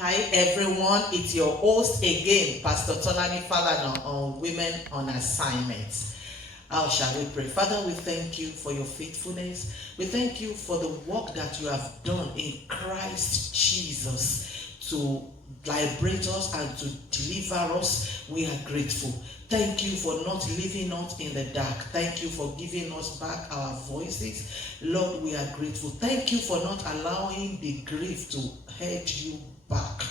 Hi everyone, it's your host again, Pastor Tonani Falana on Women on Assignment. How shall we pray? Father, we thank you for your faithfulness. We thank you for the work that you have done in Christ Jesus to liberate us and to deliver us. We are grateful. Thank you for not leaving us in the dark. Thank you for giving us back our voices. Lord, we are grateful. Thank you for not allowing the grief to head you back.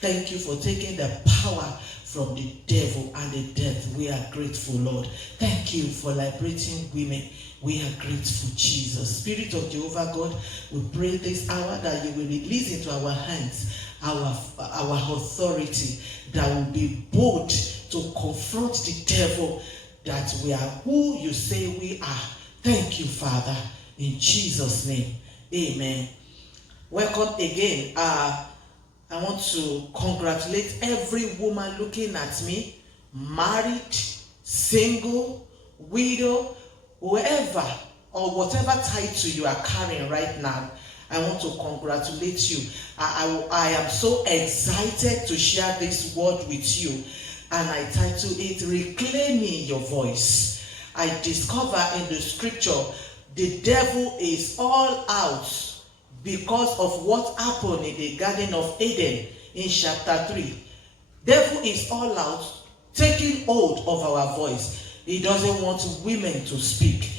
Thank you for taking the power from the devil and the death. We are grateful, Lord. Thank you for liberating women. We are grateful, Jesus. Spirit of Jehovah God, we pray this hour that you will release into our hands our authority, that will be bold to confront the devil, that we are who you say we are. Thank you, Father, in Jesus' name. Amen. Welcome again. I want to congratulate every woman looking at me, married, single, widow, whoever or whatever title you are carrying right now. I want to congratulate you. I am so excited to share this word with you, and I title it Reclaiming Your Voice. I discover in the scripture the devil is all out because of what happened in the Garden of Eden in chapter 3. Devil is all out, taking hold of our voice. He doesn't want women to speak.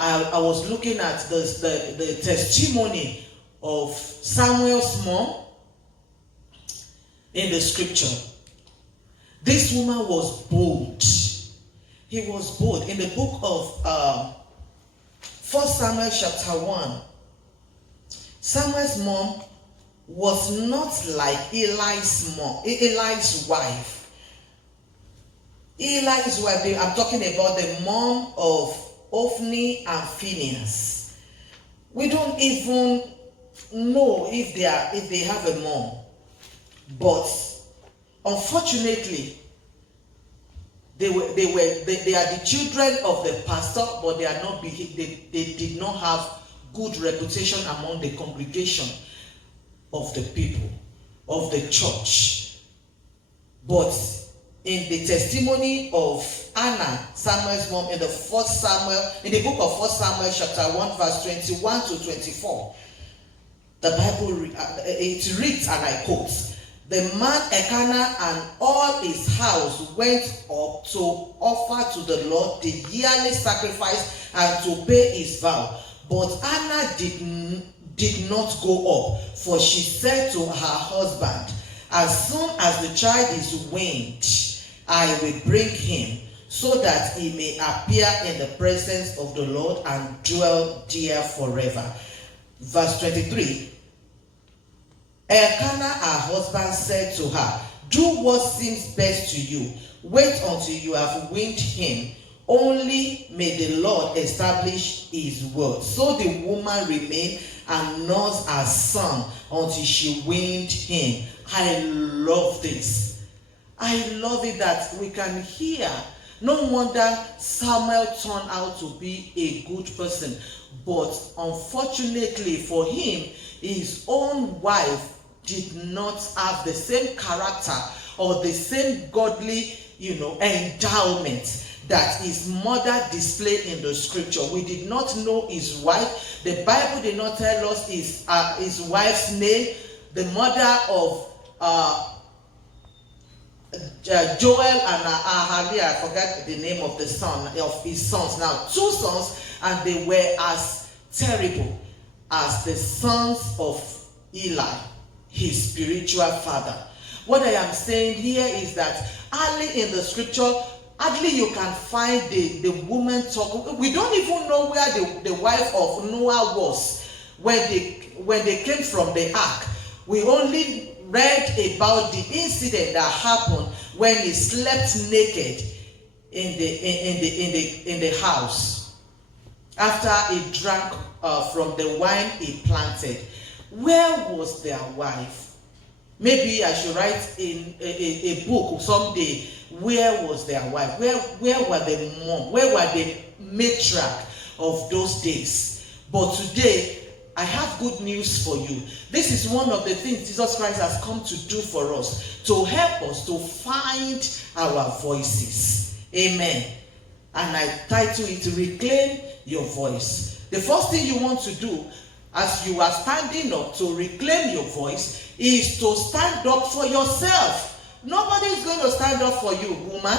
I was looking at the testimony of Samuel's mom in the scripture. This woman was bold. He was bold. In the book of 1 Samuel chapter 1, Samuel's mom was not like Eli's wife. Eli's wife, I'm talking about the mom of Ophni and Phinehas. We don't even know if they have a mom. But unfortunately, they are the children of the pastor, but they did not have good reputation among the congregation of the people of the church. But in the testimony of Anna, Samuel's mom, in the book of 1 Samuel chapter 1 verse 21 to 24, the Bible it reads, and I quote, "The man Elkanah and all his house went up to offer to the Lord the yearly sacrifice and to pay his vow. But Anna did not go up, for she said to her husband, as soon as the child is weaned, I will bring him, so that he may appear in the presence of the Lord and dwell there forever." Verse 23, Elkanah, her husband, said to her, "Do what seems best to you. Wait until you have weaned him. Only may the Lord establish his word." So the woman remained and nursed her son until she weaned him. I love this. I love it that we can hear. No wonder Samuel turned out to be a good person. But unfortunately for him, his own wife did not have the same character or the same godly, endowment that his mother displayed in the scripture. We did not know his wife. The Bible did not tell us his wife's name. The mother of Joel and Ahaziah, I forgot the name of his sons now, 2 sons, and they were as terrible as the sons of Eli, his spiritual father. What I am saying here is that early in the scripture, hardly you can find the woman talk. We don't even know where the wife of Noah was when they came from the ark. We only read about the incident that happened when he slept naked in the house after he drank from the wine he planted. Where was their wife? Maybe I should write in a book someday. Where was their wife? Where were the mom? Where were the matriarch of those days? But today, I have good news for you. This is one of the things Jesus Christ has come to do for us, to help us to find our voices. Amen. And I title it, Reclaim Your Voice. The first thing you want to do as you are standing up to reclaim your voice is to stand up for yourself. Nobody is going to stand up for you, woman.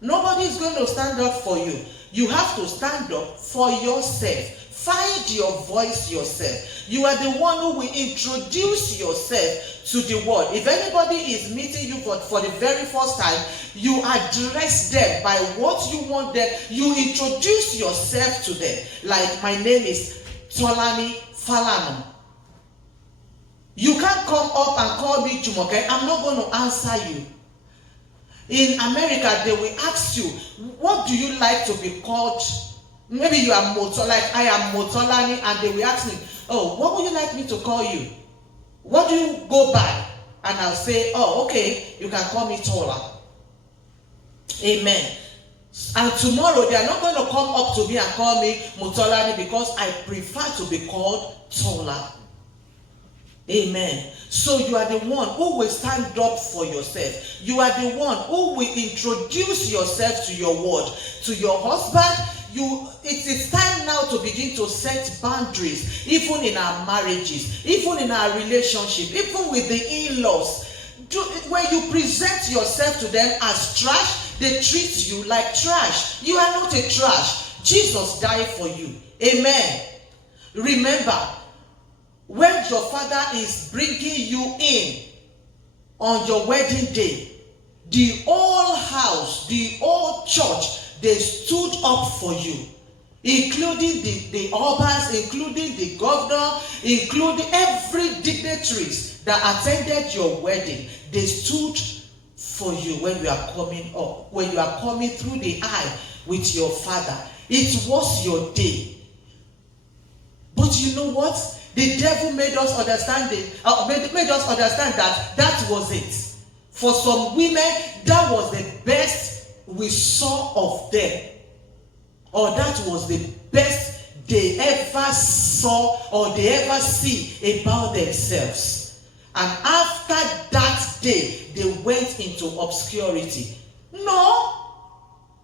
Nobody is going to stand up for you. You have to stand up for yourself. Find your voice yourself. You are the one who will introduce yourself to the world. If anybody is meeting you for the very first time, you address them by what you want them. You introduce yourself to them. Like, my name is Tolani Falana. You can't come up and call me Jumoke. I'm not going to answer you. In America, they will ask you, what do you like to be called? Maybe you are like I am Motolani, and they will ask me, oh, what would you like me to call you? What do you go by? And I'll say, oh, okay, you can call me Tola. Amen. And tomorrow, they are not going to come up to me and call me Motolani because I prefer to be called Tola. Amen. So you are the one who will stand up for yourself. You are the one who will introduce yourself to your world, to your husband. It is time now to begin to set boundaries, even in our marriages, even in our relationship, even with the in-laws. When you present yourself to them as trash, they treat you like trash. You are not a trash. Jesus died for you. Amen. Remember, when your father is bringing you in on your wedding day, the whole house, the whole church, they stood up for you, including the urbans, including the governor, including every dignitaries that attended your wedding. They stood for you when you are coming up, when you are coming through the aisle with your father. It was your day. But you know what? The devil made us understand made us understand that was it. For some women, that was the best we saw of them, or that was the best they ever saw or they ever see about themselves. And after that day, they went into obscurity. No,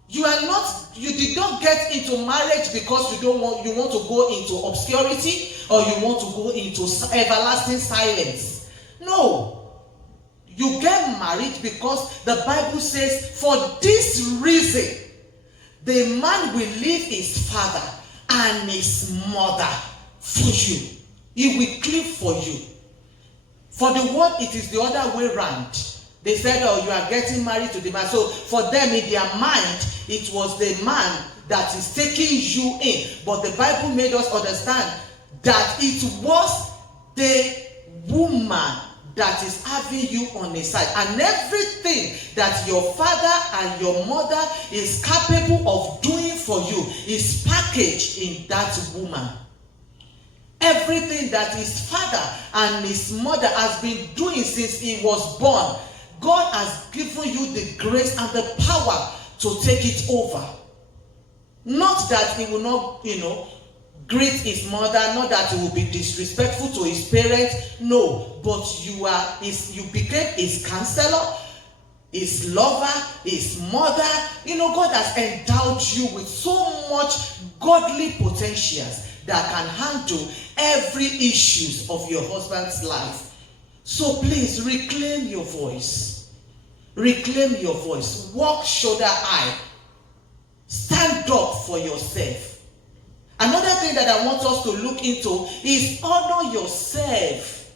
you did not get into marriage because you want to go into obscurity or you want to go into everlasting silence. No. You get married because the Bible says, for this reason, the man will leave his father and his mother for you. He will cleave for you. For the world, it is the other way around. They said, oh, you are getting married to the man. So for them, in their mind, it was the man that is taking you in. But the Bible made us understand that it was the woman that is having you on his side, and everything that your father and your mother is capable of doing for you is packaged in that woman. Everything that his father and his mother has been doing since he was born, God has given you the grace and the power to take it over. Not that he will not, greet his mother, not that he will be disrespectful to his parents. No, but you became his counselor, his lover, his mother. God has endowed you with so much godly potentials that can handle every issues of your husband's life. So please reclaim your voice. Reclaim your voice. Walk shoulder high. Stand up for yourself. Another thing that I want us to look into is honor yourself.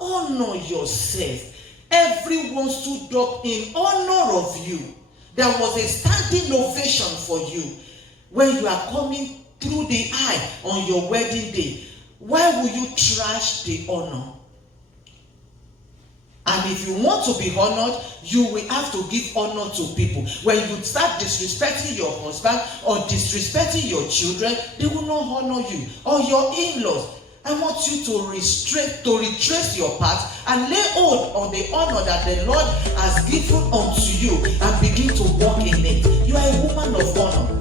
Honor yourself. Everyone stood up in honor of you. There was a standing ovation for you when you are coming through the aisle on your wedding day. Why will you trash the honor? And if you want to be honored, you will have to give honor to people. When you start disrespecting your husband or disrespecting your children, they will not honor you. Or your in-laws. I want you to retrace your path and lay hold on the honor that the Lord has given unto you and begin to walk in it. You are a woman of honor.